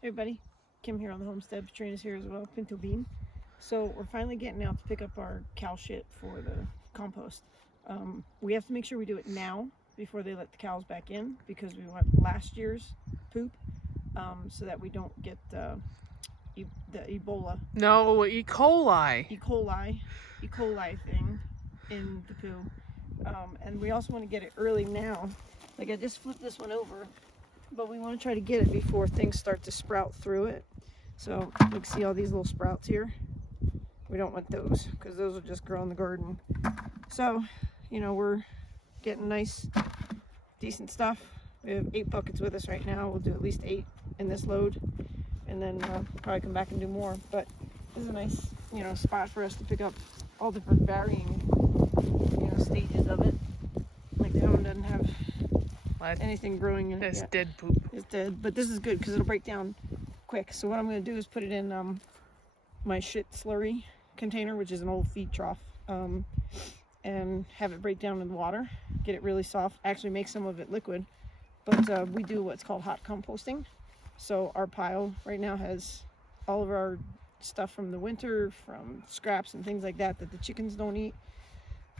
Hey everybody, Kim here on the homestead. Patrina's here as well, Pinto Bean. So we're finally getting out to pick up our cow shit for the compost. We have to make sure we do it now before they let the cows back in because we want last year's poop so that we don't get the Ebola. No, E. coli. E. coli thing in the poo. And we also want to get it early now. Like I just flipped this one over, but we want to try to get it before things start to sprout through it. So you can see all these little sprouts here. We don't want those because those will just grow in the garden. So, you know, we're getting nice, decent stuff. We have 8 buckets with us right now. We'll do at least 8 in this load, and then probably come back and do more. But this is a nice, you know, spot for us to pick up all different varying, you know, stages of it. Like that one doesn't have anything growing in it That's yet. dead poop. It's dead, but this is good because it'll break down quick. So what I'm going to do is put it in my shit slurry container, which is an old feed trough, and have it break down in the water, get it really soft, actually make some of it liquid. But we do what's called hot composting. So our pile right now has all of our stuff from the winter, from scraps and things like that that the chickens don't eat,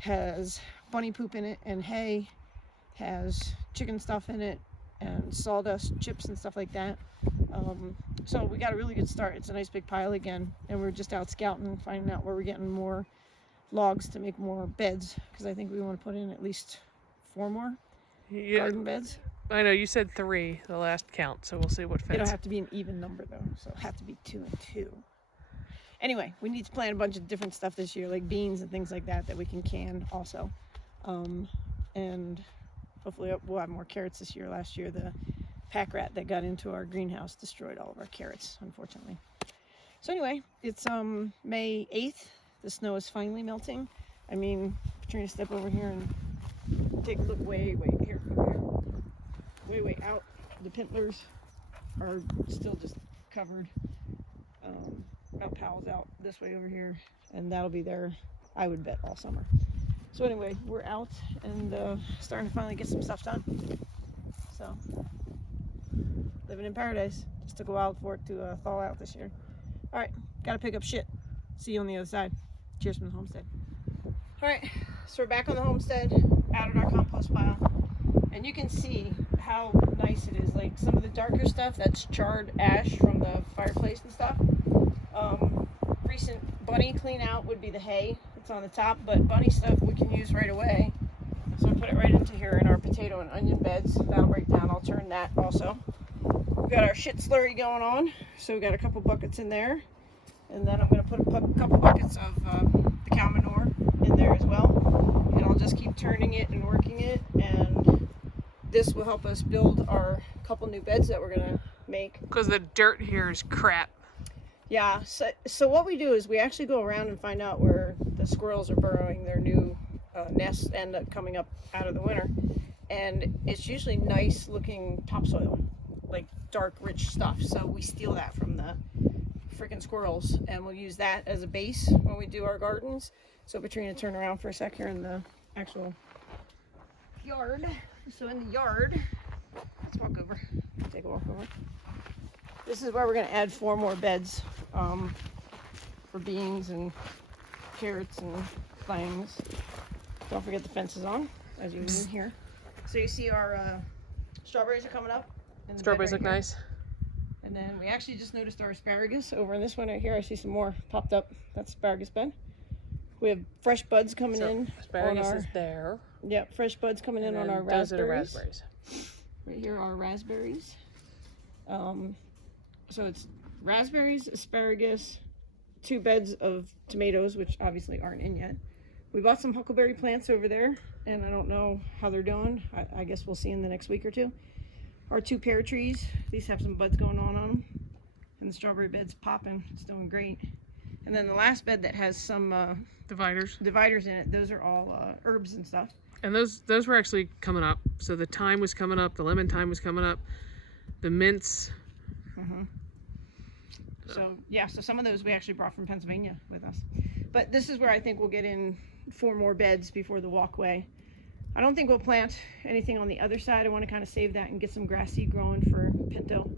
has bunny poop in it, and hay, has chicken stuff in it, and sawdust, chips and stuff like that. So we got a really good start. It's a nice big pile again, and we're just out scouting, finding out where we're getting more logs to make more beds, because I think we want to put in at least 4 more garden beds. I know, you said 3, the last count, so we'll see what fits. It'll have to be an even number though, so it'll have to be 2 and 2. Anyway, we need to plant a bunch of different stuff this year, like beans and things like that we can can also. And hopefully we'll have more carrots this year. Last year the pack rat that got into our greenhouse destroyed all of our carrots, unfortunately. So anyway, it's May 8th. The snow is finally melting. I mean, Patrina, step over here and take a look way here, way out. The pintlers are still just covered. Mount Powell's out this way over here, and that'll be there, I would bet, all summer. So anyway, we're out and starting to finally get some stuff done. So, living in paradise. Just took a while for it to thaw out this year. All right, gotta pick up shit. See you on the other side. Cheers from the homestead. All right, so we're back on the homestead, out at our compost pile, and you can see how nice it is. Like some of the darker stuff, that's charred ash from the fireplace and stuff. Recent bunny clean out would be the hay that's on the top, but bunny stuff we can use right away. So I put it right into here in our potato and onion beds. That'll break down. I'll turn that also. We've got our shit slurry going on, so we got a couple buckets in there, and then I'm going to put a couple buckets of the cow manure in there as well, and I'll just keep turning it and working it, and this will help us build our couple new beds that we're going to make. Because the dirt here is crap. Yeah, so what we do is we actually go around and find out where the squirrels are burrowing their new nests end up coming up out of the winter, and it's usually nice looking topsoil, like dark rich stuff. So we steal that from the freaking squirrels, and we'll use that as a base when we do our gardens. So Patrina, turn around for a sec here in the actual yard. So in the yard, let's walk over, take a walk over. This is where we're going to add 4 more beds for beans and carrots and things. Don't forget the fence is on, as you can hear. So you see our strawberries are coming up. Strawberries look nice. And then we actually just noticed our asparagus over in this one right here. I see some more popped up. That's asparagus bed. We have fresh buds coming in. Asparagus is there. Yeah, fresh buds coming in on our raspberries. Those are the raspberries. Right here are raspberries. So it's raspberries, asparagus, 2 beds of tomatoes, which obviously aren't in yet. We bought some huckleberry plants over there, and I don't know how they're doing. I guess we'll see in the next week or 2. Our 2 pear trees, these have some buds going on them. And the strawberry bed's popping, it's doing great. And then the last bed that has some dividers in it, those are all herbs and stuff. And those were actually coming up. So the thyme was coming up, the lemon thyme was coming up, the mints. So yeah, so some of those we actually brought from Pennsylvania with us. But this is where I think we'll get in 4 more beds before the walkway. I don't think we'll plant anything on the other side. I want to kind of save that and get some grass seed growing for Pinto.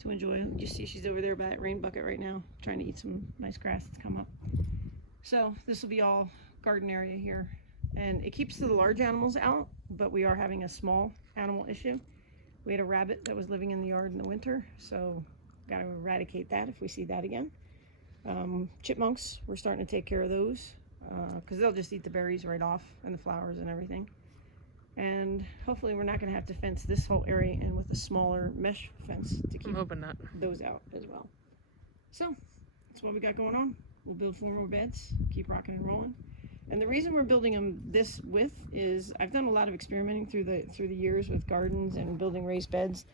to enjoy. You see she's over there by that rain bucket right now, trying to eat some nice grass that's come up. So this will be all garden area here. And it keeps the large animals out, but we are having a small animal issue. We had a rabbit that was living in the yard in the winter, so got to eradicate that if we see that again. Chipmunks, we're starting to take care of those because they'll just eat the berries right off and the flowers and everything. And hopefully we're not going to have to fence this whole area in with a smaller mesh fence to keep I'm hoping not. those out as well. So that's what we got going on. We'll build 4 more beds, keep rocking and rolling. And the reason we're building them this width is I've done a lot of experimenting through the years with gardens and building raised beds.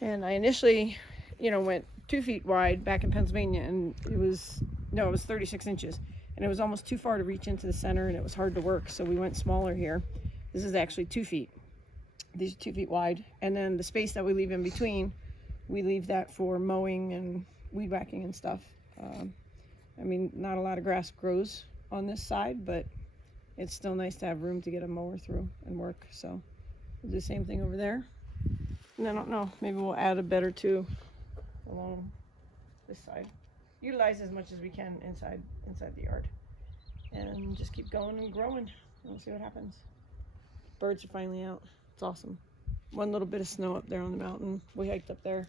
And I initially, went 2 feet wide back in Pennsylvania, and it was 36 inches. And it was almost too far to reach into the center, and it was hard to work. So we went smaller here. This is actually 2 feet. These are 2 feet wide. And then the space that we leave in between, we leave that for mowing and weed whacking and stuff. Not a lot of grass grows on this side, but it's still nice to have room to get a mower through and work. So we'll do the same thing over there. And I don't know, maybe we'll add a bed or two along this side. Utilize as much as we can inside the yard. And just keep going and growing. And we'll see what happens. Birds are finally out. It's awesome. One little bit of snow up there on the mountain. We hiked up there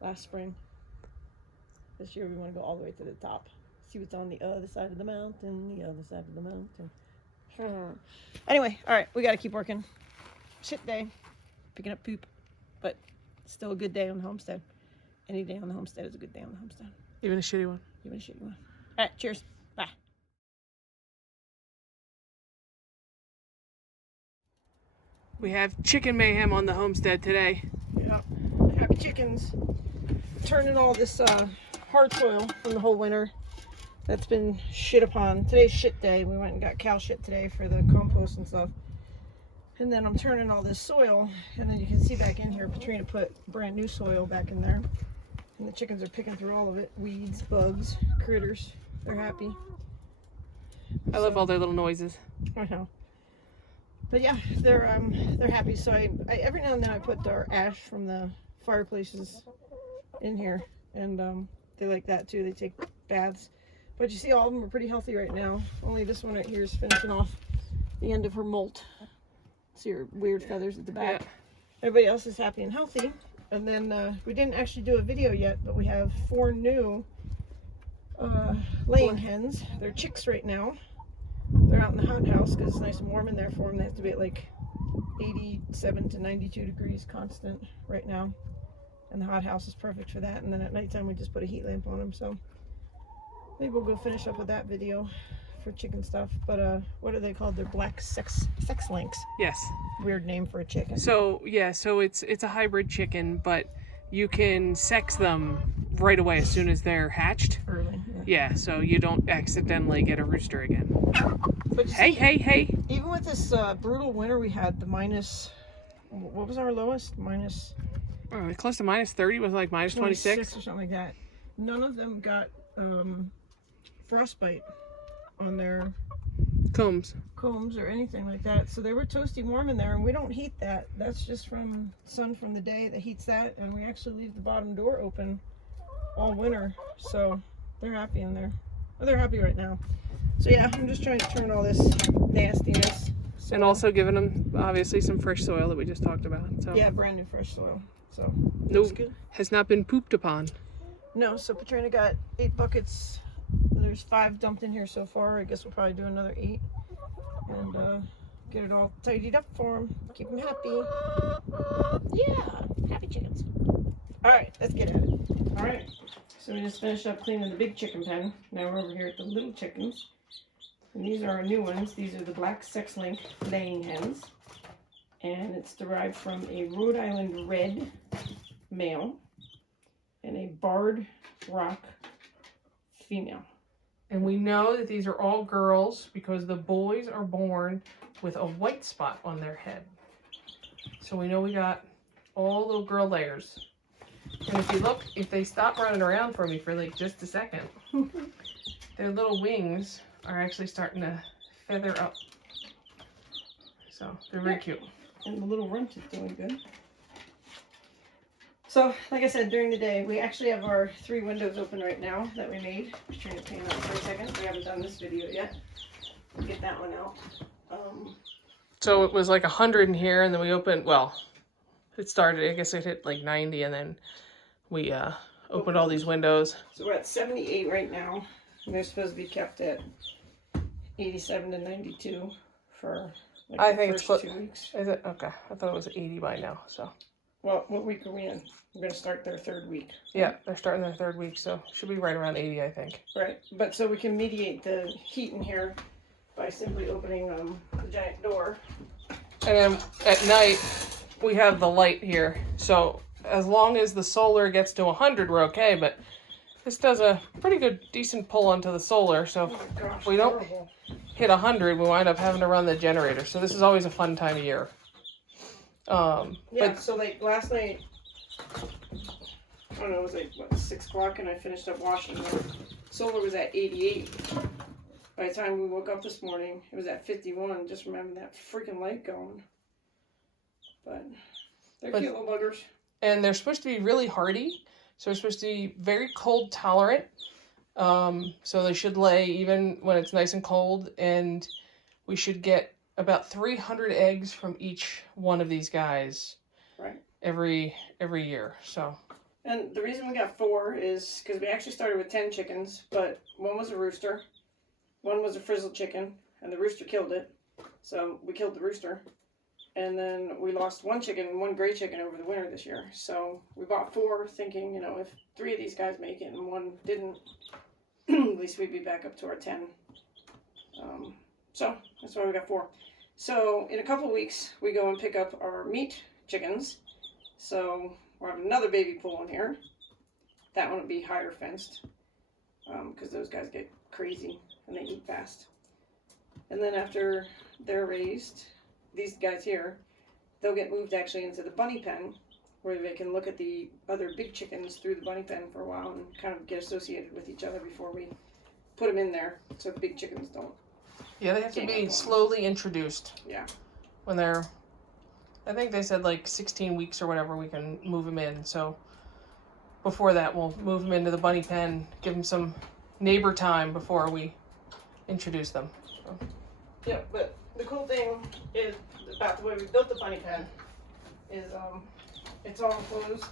last spring. This year we want to go all the way to the top. See what's on the other side of the mountain, the other side of the mountain. Anyway, all right, we got to keep working. Shit day, picking up poop, but still a good day on the homestead. Any day on the homestead is a good day on the homestead. Even a shitty one. Even a shitty one. All right, cheers. Bye. We have chicken mayhem on the homestead today. Yeah, happy chickens. Turning all this hard soil from the whole winter that's been shit upon. Today's shit day. We went and got cow shit today for the compost and stuff. And then I'm turning all this soil, and then you can see back in here, Katrina put brand new soil back in there. And the chickens are picking through all of it. Weeds, bugs, critters. They're happy. I love all their little noises. I know. But yeah, they're happy. So I every now and then I put our ash from the fireplaces in here, and they like that too. They take baths. But you see, all of them are pretty healthy right now. Only this one right here is finishing off the end of her molt. See her weird feathers at the back. Yeah. Everybody else is happy and healthy. And then we didn't actually do a video yet, but we have 4 new laying hens. They're chicks right now. They're out in the hot house because it's nice and warm in there for them. They have to be at like 87 to 92 degrees constant right now. And the hot house is perfect for that. And then at nighttime we just put a heat lamp on them. So maybe we'll go finish up with that video for chicken stuff. But what are they called? They're black sex links. Yes. Weird name for a chicken. So yeah, so it's a hybrid chicken, but you can sex them right away as soon as they're hatched. Early. Yeah, so you don't accidentally get a rooster again. But Hey. Even with this brutal winter we had, the minus, what was our lowest? Minus Close to minus 30, was like minus 26 or something like that. None of them got frostbite on their combs. or anything like that. So they were toasty warm in there, and we don't heat that. That's just from sun from the day that heats that, and we actually leave the bottom door open all winter. So they're happy in there. Well, they're happy right now. So yeah, I'm just trying to turn all this nastiness. So, And also giving them obviously some fresh soil that we just talked about. So yeah, brand new fresh soil. So nope, good. has not been pooped upon. No, so Katrina got 8 buckets. There's 5 dumped in here so far. I guess we'll probably do another 8 and get it all tidied up for them. Keep them happy. Yeah, happy chickens. All right, let's get at it. All right, so we just finished up cleaning the big chicken pen. Now we're over here at the little chickens. And these are our new ones. These are the black sex-link laying hens. And it's derived from a Rhode Island red male and a barred rock female. And we know that these are all girls because the boys are born with a white spot on their head. So we know we got all little girl layers. And if you look, if they stop running around for me for like just a second, their little wings are actually starting to feather up. So they're very cute. And the little runt is doing good. So, like I said, during the day, we actually have our 3 windows open right now that we made. Just turn the pan on for a second. We haven't done this video yet. We'll get that one out. So it was like 100 in here, and then we opened, well, it started, I guess it hit like 90, and then we opened all these windows. So we're at 78 right now, and they're supposed to be kept at 87 to 92 for like I the think it's first 2 weeks. Is it? Okay. I thought it was 80 by now, so. Well, what week are we in? We're going to start their 3rd week. Yeah, they're starting their 3rd week, so should be right around 80, I think. Right, but so we can mediate the heat in here by simply opening the giant door. And then at night, we have the light here. So as long as the solar gets to 100, we're okay. But this does a pretty good, decent pull onto the solar. So Oh my gosh, if we don't horrible. hit 100, we wind up having to run the generator. So this is always a fun time of year. Yeah, so like last night, I don't know, it was like, what, 6 o'clock, and I finished up washing. The solar was at 88. By the time we woke up this morning, it was at 51. Just remember that freaking light going. But they're cute little buggers. And they're supposed to be really hardy. So they're supposed to be very cold tolerant. So they should lay even when it's nice and cold. And we should get about 300 eggs from each one of these guys. Right. Every year. So. And the reason we got 4 is because we actually started with 10 chickens, but one was a rooster, one was a frizzled chicken, and the rooster killed it. So we killed the rooster. And then we lost 1 chicken, 1 gray chicken over the winter this year. So we bought 4 thinking, you know, if 3 of these guys make it and 1 didn't, at least we'd be back up to our 10. So that's why we got 4. So in a couple weeks, we go and pick up our meat chickens. So we'll have another baby pool in here. That one will be higher fenced because those guys get crazy and they eat fast. And then after they're raised, these guys here, they'll get moved actually into the bunny pen where they can look at the other big chickens through the bunny pen for a while and kind of get associated with each other before we put them in there so the big chickens don't. Yeah, they have to be slowly introduced. Yeah. When they're, I think they said like 16 weeks or whatever, we can move them in. So before that, we'll move them into the bunny pen, give them some neighbor time before we introduce them. So. Yeah, but the cool thing is about the way we built the bunny pen is it's all enclosed,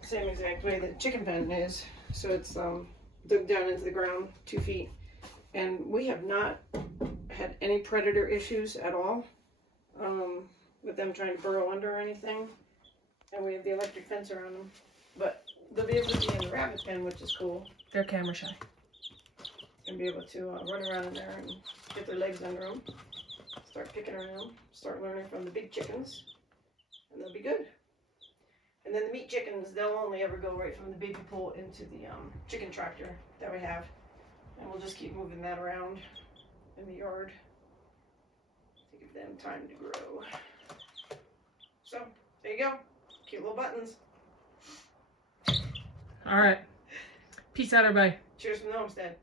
same exact way the chicken pen is. So it's dug down into the ground 2 feet, and we have not had any predator issues at all with them trying to burrow under or anything. And we have the electric fence around them, but they'll be able to be in the rabbit pen, which is cool. They're camera shy. And be able to run around in there and get their legs under them, start kicking around, start learning from the big chickens, and they'll be good. And then the meat chickens, they'll only ever go right from the baby pool into the chicken tractor that we have, and we'll just keep moving that around in the yard to give them time to grow. So there you go, cute little buttons. All right. Peace out, everybody. Cheers from the homestead.